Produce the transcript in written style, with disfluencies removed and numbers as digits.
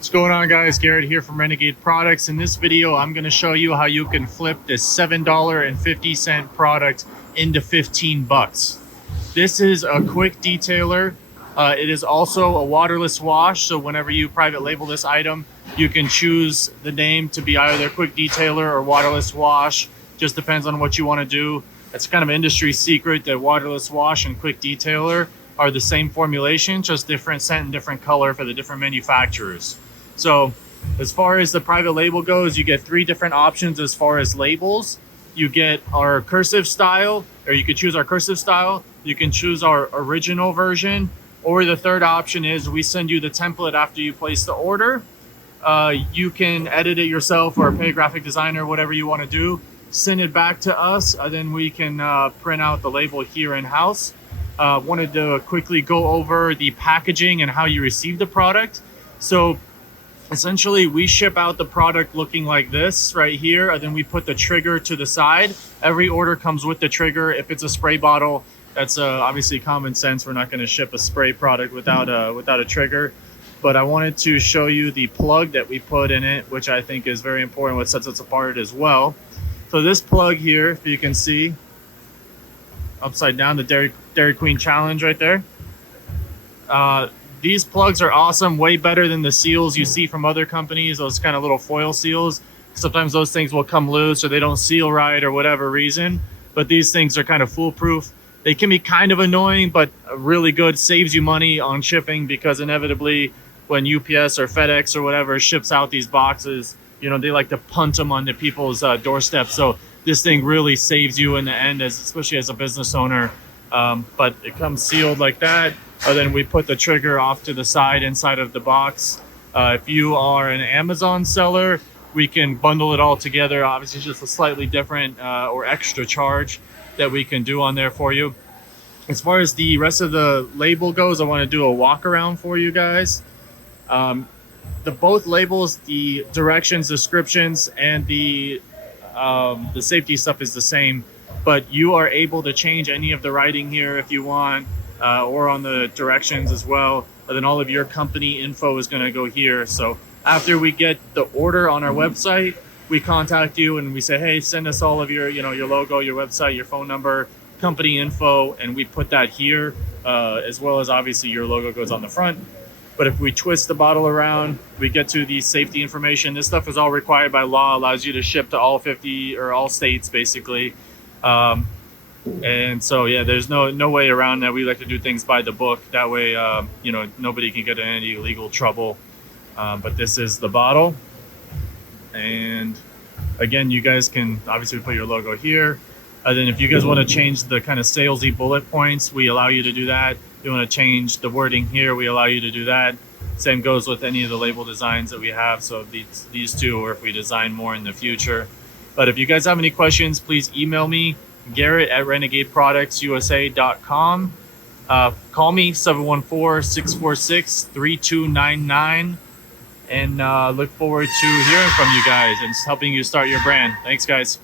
What's going on, guys? Garrett here from Renegade Products. In this video, I'm going to show you how you can flip this $7.50 product into 15 bucks. This is a quick detailer. It is also a waterless wash, so whenever you private label this item, you can choose the name to be either quick detailer or waterless wash. Just depends on what you want to do. It's kind of an industry secret that waterless wash and quick detailer are the same formulation, just different scent and different color for the different manufacturers. So as far as the private label goes, you get 3 different options as far as labels. You get our cursive style, or you could choose our cursive style. You can choose our original version, or the third option is we send you the template after you place the order. You can edit it yourself or pay a graphic designer, whatever you want to do. Send it back to us, and then we can print out the label here in-house. Wanted to quickly go over the packaging and how you receive the product. So essentially, we ship out the product looking like this right here, and then we put the trigger to the side. Every order comes with the trigger. If it's a spray bottle, that's obviously common sense. We're not going to ship a spray product without a trigger. But I wanted to show you the plug that we put in it, which I think is very important, what sets us apart as well. So this plug here, if you can see, upside down, the Dairy Queen challenge right there. These plugs are awesome, way better than the seals you see from other companies, those kind of little foil seals. Sometimes those things will come loose or they don't seal right or whatever reason, but these things are kind of foolproof. They can be kind of annoying, but really good, saves you money on shipping, because inevitably when UPS or FedEx or whatever ships out these boxes, you know, they like to punt them onto people's doorstep. So this thing really saves you in the end, especially as a business owner. But it comes sealed like that. And then we put the trigger off to the side inside of the box. If you are an Amazon seller, we can bundle it all together. Obviously, just a slightly different or extra charge that we can do on there for you. As far as the rest of the label goes, I want to do a walk around for you guys. Both labels, the directions, descriptions, and the safety stuff is the same, but you are able to change any of the writing here if you want. Or on the directions as well. And then all of your company info is going to go here. So after we get the order on our website, we contact you and we say, hey, send us all of your, your logo, your website, your phone number, company info, and we put that here, as well as obviously your logo goes on the front. But if we twist the bottle around, we get to the safety information. This stuff is all required by law, allows you to ship to all 50 or all states, basically. And so, yeah, there's no way around that. We like to do things by the book. That way, nobody can get in any legal trouble. But this is the bottle. And again, you guys can obviously put your logo here. And then if you guys want to change the kind of salesy bullet points, we allow you to do that. If you want to change the wording here, we allow you to do that. Same goes with any of the label designs that we have. So these two, or if we design more in the future. But if you guys have any questions, please email me, Garrett at renegadeproductsusa.com. Call me 714-646-3299, and look forward to hearing from you guys and helping you start your brand. Thanks, guys.